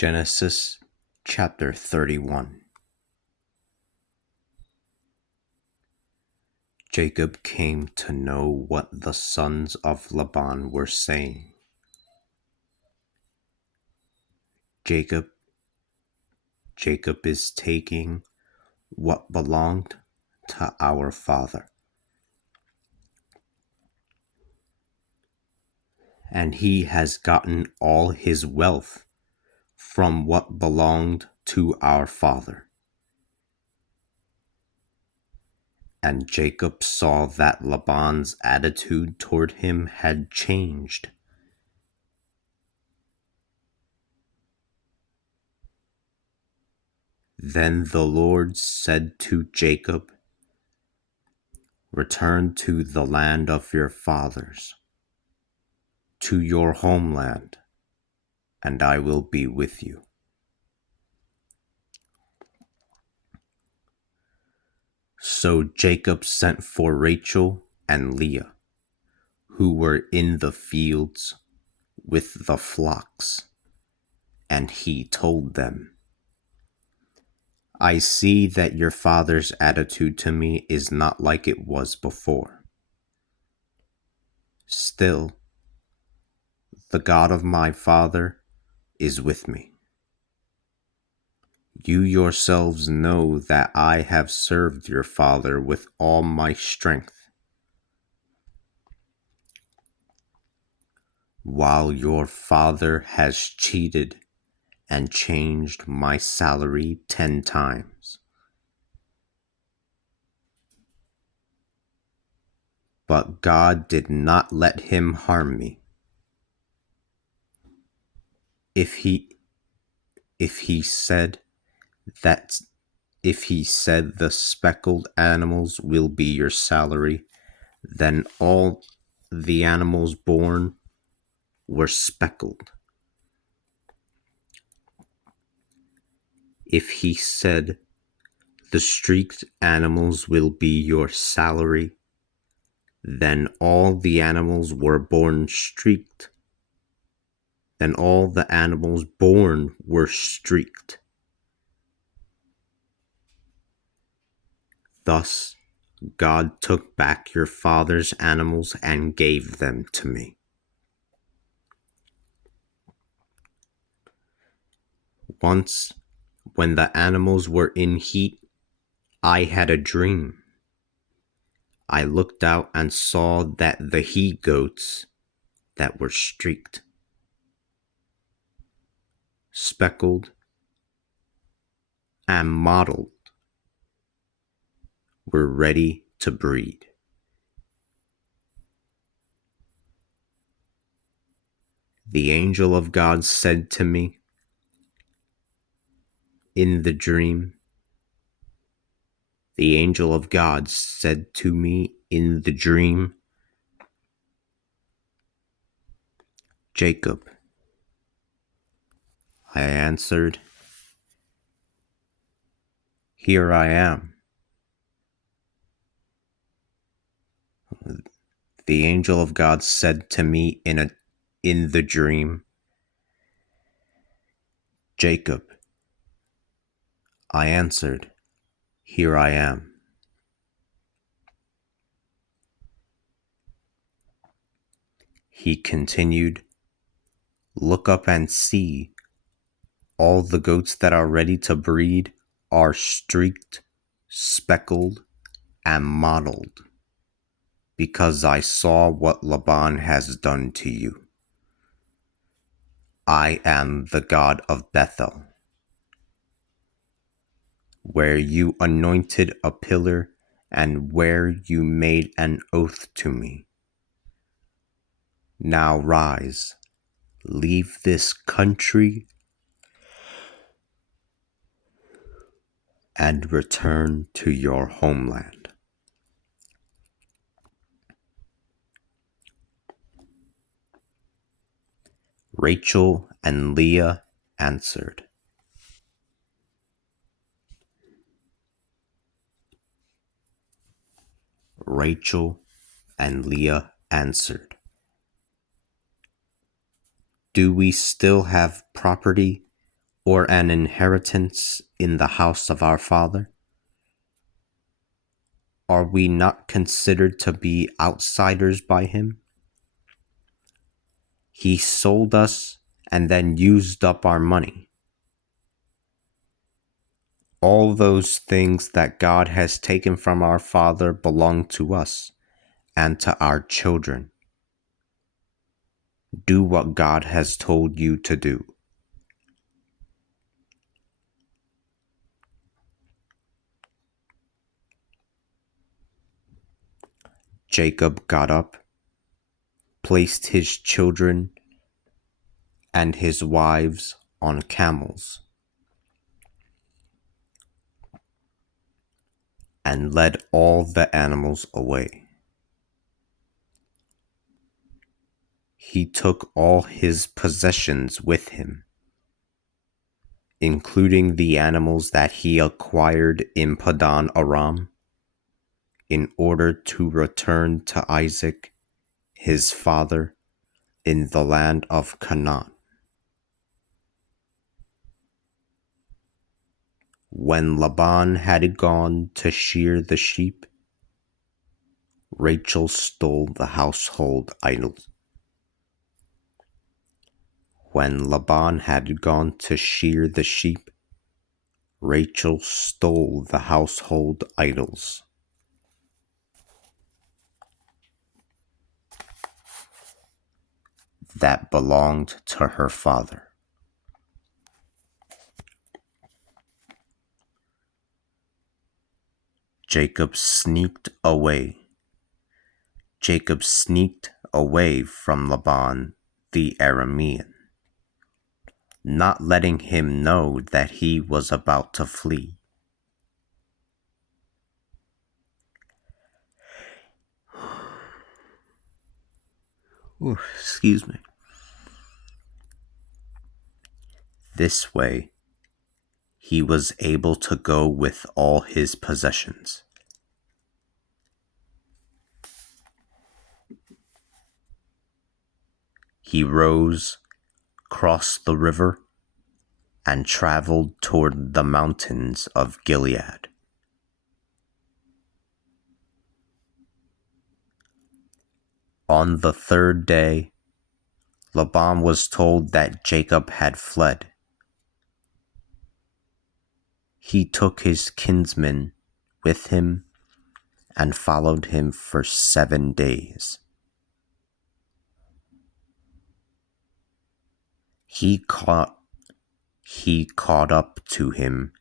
Genesis chapter 31. Jacob came to know what the sons of Laban were saying. Jacob is taking what belonged to our father, and he has gotten all his wealth from what belonged to our father. And Jacob saw that Laban's attitude toward him had changed. Then the Lord said to Jacob, "Return to the land of your fathers, to your homeland, and I will be with you." So Jacob sent for Rachel and Leah, who were in the fields with the flocks, and he told them, "I see that your father's attitude to me is not like it was before. Still, the God of my father is with me. You yourselves know that I have served your father with all my strength, while your father has cheated and changed my salary 10 times. But God did not let him harm me. If he said the speckled animals will be your salary, then all the animals born were speckled. If he said the streaked animals will be your salary, then all the animals were born streaked. Then all the animals born were streaked. Thus, God took back your father's animals and gave them to me. Once, when the animals were in heat, I had a dream. I looked out and saw that the he-goats that were streaked, speckled, and mottled were ready to breed. The angel of God said to me in the dream, The angel of God said to me in the dream, "Jacob." I answered, "Here I am." The angel of God said to me in the dream, "Jacob." I answered, "Here I am." He continued, "Look up and see. All the goats that are ready to breed are streaked, speckled, and mottled, because I saw what Laban has done to you. I am the God of Bethel, where you anointed a pillar and where you made an oath to me. Now rise, leave this country, and return to your homeland." Rachel and Leah answered, Rachel and Leah answered, "Do we still have property or an inheritance in the house of our father? Are we not considered to be outsiders by him? He sold us and then used up our money. All those things that God has taken from our father belong to us and to our children. Do what God has told you to do. Jacob got up, placed his children and his wives on camels, and led all the animals away. He took all his possessions with him, including the animals that he acquired in Padan Aram, in order to return to Isaac, his father, in the land of Canaan. When Laban had gone to shear the sheep, Rachel stole the household idols. When Laban had gone to shear the sheep, Rachel stole the household idols. That belonged to her father. Jacob sneaked away. Jacob sneaked away from Laban the Aramean, not letting him know that he was about to flee. Ooh, excuse me. This way, he was able to go with all his possessions. He rose, crossed the river, and traveled toward the mountains of Gilead. On the third day, Laban was told that Jacob had fled. He took his kinsmen with him and followed him for 7 days. He caught up to him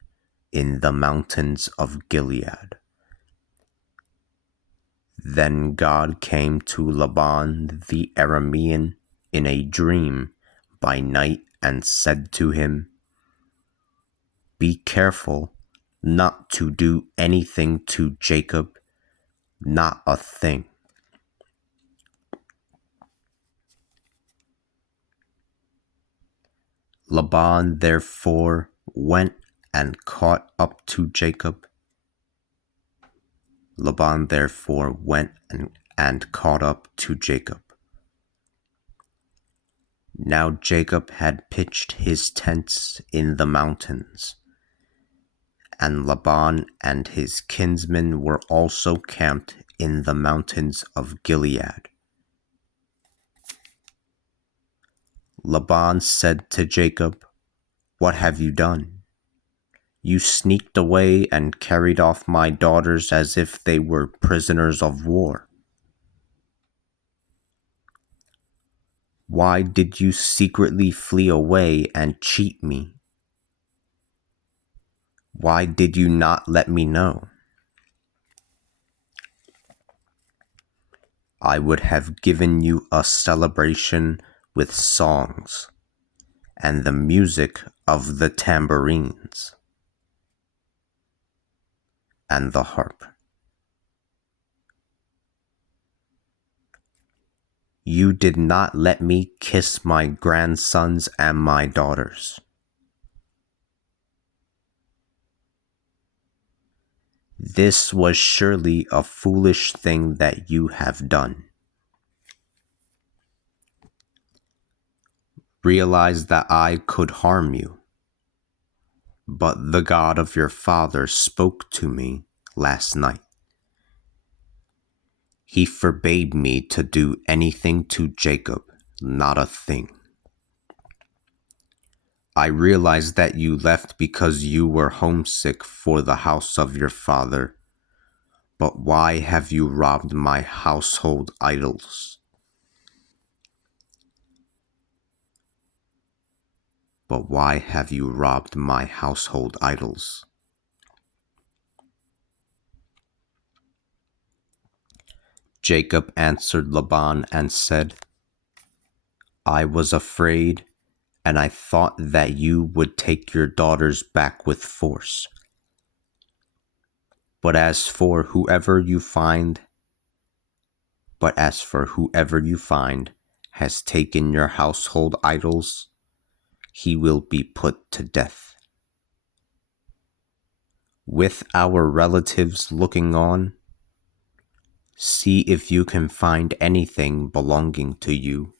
in the mountains of Gilead. Then God came to Laban the Aramean in a dream by night and said to him, "Be careful not to do anything to Jacob, not a thing." Laban therefore went and caught up to Jacob. Laban therefore went and caught up to Jacob. Now Jacob had pitched his tents in the mountains, and Laban and his kinsmen were also camped in the mountains of Gilead. Laban said to Jacob, "What have you done? You sneaked away and carried off my daughters as if they were prisoners of war. Why did you secretly flee away and cheat me? Why did you not let me know? I would have given you a celebration with songs and the music of the tambourines and the harp. You did not let me kiss my grandsons and my daughters. This was surely a foolish thing that you have done. Realize that I could harm you. But the God of your father spoke to me last night. He forbade me to do anything to Jacob, not a thing. I realized that you left because you were homesick for the house of your father. But why have you robbed my household idols? But why have you robbed my household idols? Jacob answered Laban and said, I was afraid, and I thought that you would take your daughters back with force. But as for whoever you find has taken your household idols, he will be put to death. With our relatives looking on, see if you can find anything belonging to you,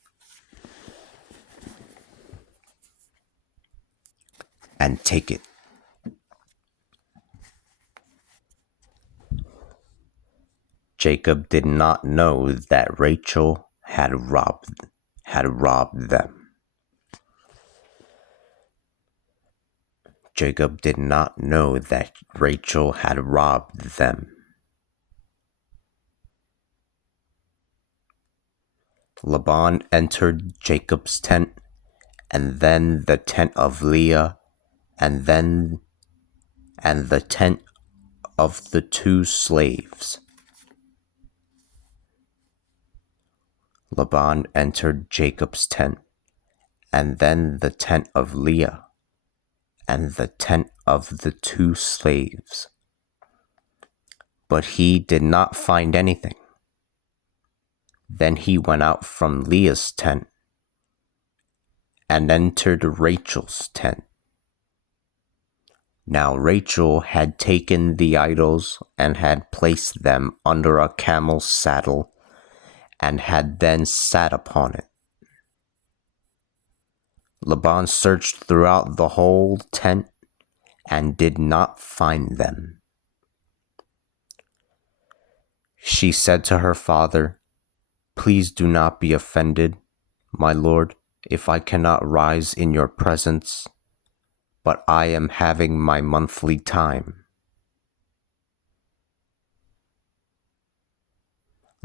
and take it. Jacob did not know that Rachel had robbed them. Jacob did not know that Rachel had robbed them. Laban entered Jacob's tent, and then the tent of Leah, and the tent of the two slaves. Laban entered Jacob's tent, and then the tent of Leah, and the tent of the two slaves. But he did not find anything. Then he went out from Leah's tent and entered Rachel's tent. Now Rachel had taken the idols and had placed them under a camel's saddle and had then sat upon it. Laban searched throughout the whole tent and did not find them. She said to her father, Please do not be offended, my lord, if I cannot rise in your presence, but I am having my monthly time.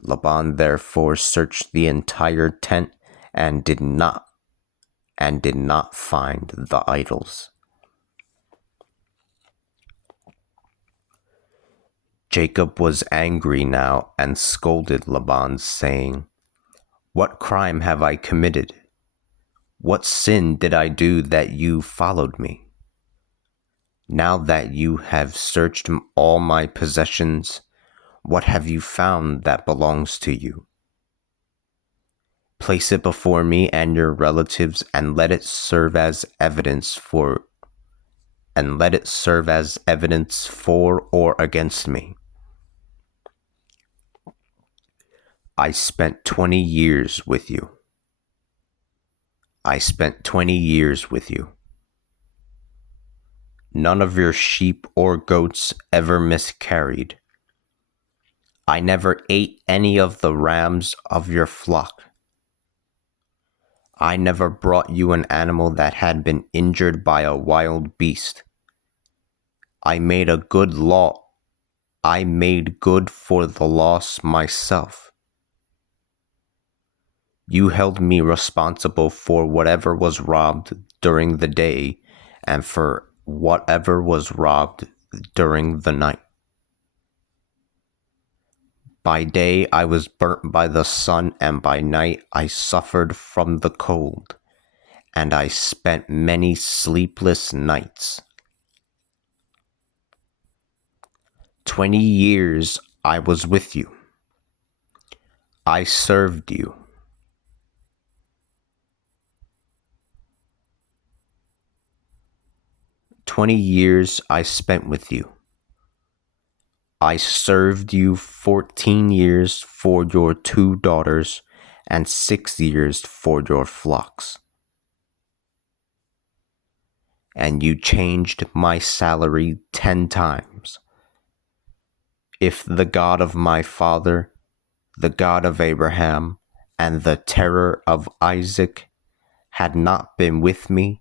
Laban therefore searched the entire tent and did not find the idols. Jacob was angry now and scolded Laban, saying, What crime have I committed? What sin did I do that you followed me? Now that you have searched all my possessions, what have you found that belongs to you? Place it before me and your relatives, and let it serve as evidence for or against me. I spent 20 years with you. None of your sheep or goats ever miscarried. I never ate any of the rams of your flock. I never brought you an animal that had been injured by a wild beast. I made good for the loss myself. You held me responsible for whatever was robbed during the day and for whatever was robbed during the night. By day I was burnt by the sun, and by night I suffered from the cold, and I spent many sleepless nights. 20 years I was with you. I served you. 20 years I spent with you. I served you 14 years for your 2 daughters and 6 years for your flocks. and you changed my salary 10 times. If the God of my father, the God of Abraham, and the terror of Isaac had not been with me,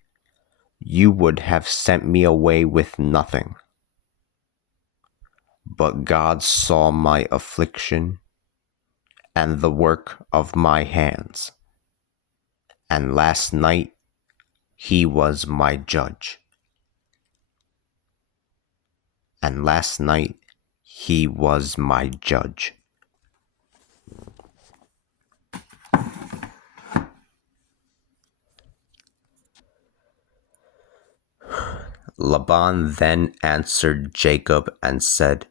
you would have sent me away with nothing. But God saw my affliction and the work of my hands, and last night he was my judge. And last night he was my judge. Laban then answered Jacob and said,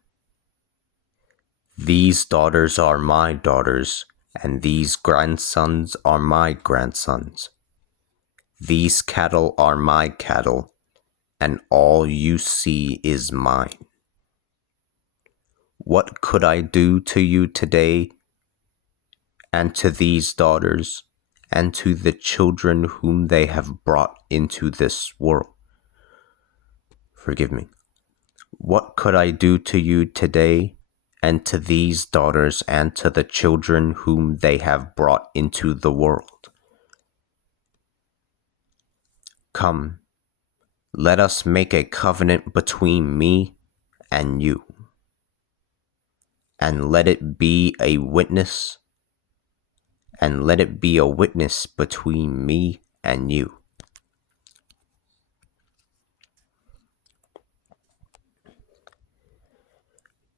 These daughters are my daughters, and these grandsons are my grandsons. These cattle are my cattle, and all you see is mine. What could I do to you today, and to these daughters, and to the children whom they have brought into this world? Forgive me. What could I do to you today, and to these daughters, and to the children whom they have brought into the world? Come, let us make a covenant between me and you, and let it be a witness, between me and you.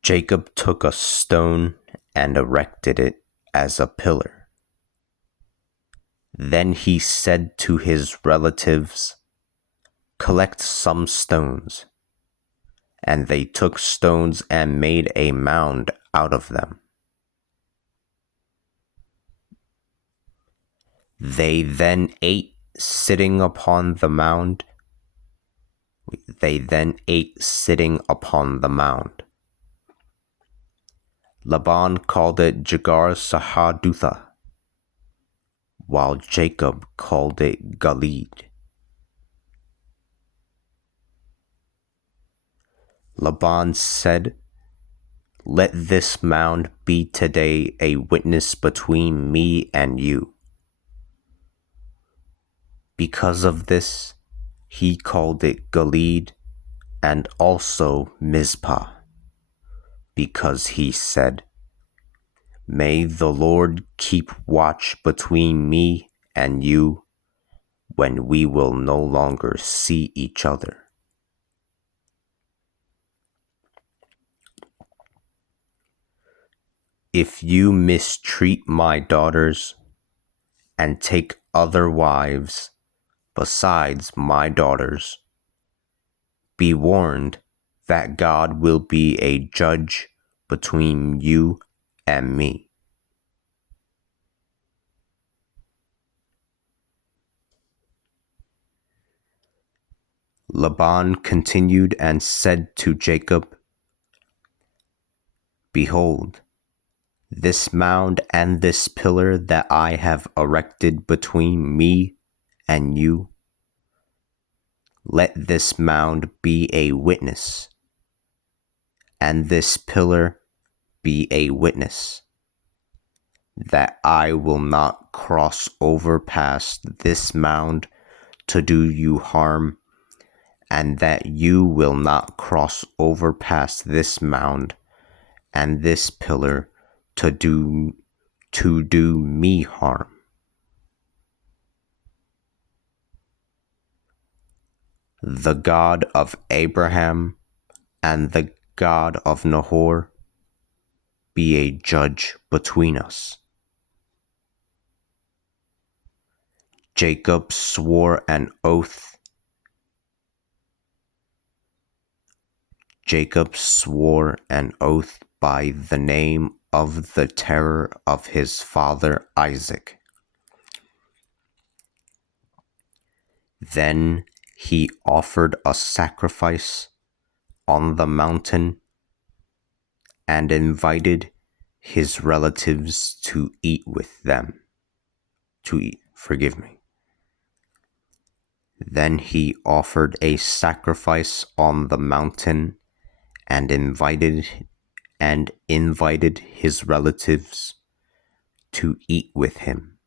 Jacob took a stone and erected it as a pillar. Then he said to his relatives, Collect some stones. And they took stones and made a mound out of them. They then ate sitting upon the mound. Laban called it Jegar Sahadutha, while Jacob called it Gilead. Laban said, Let this mound be today a witness between me and you. Because of this, he called it Gilead and also Mizpah, because he said, May the Lord keep watch between me and you when we will no longer see each other. If you mistreat my daughters and take other wives besides my daughters, be warned that God will be a judge between you and me. Laban continued and said to Jacob, Behold, this mound and this pillar that I have erected between me and you, let this mound be a witness, and this pillar be a witness, that I will not cross over past this mound to do you harm, and that you will not cross over past this mound and this pillar to do me harm. The God of Abraham and the God of Nahor be a judge between us. Jacob swore an oath. By the name of the terror of his father Isaac. Then he offered a sacrifice on the mountain and invited his relatives to eat with them. Then he offered a sacrifice on the mountain and invited his relatives to eat with him.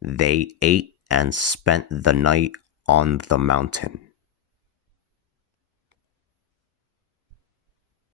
They ate and spent the night on the mountain.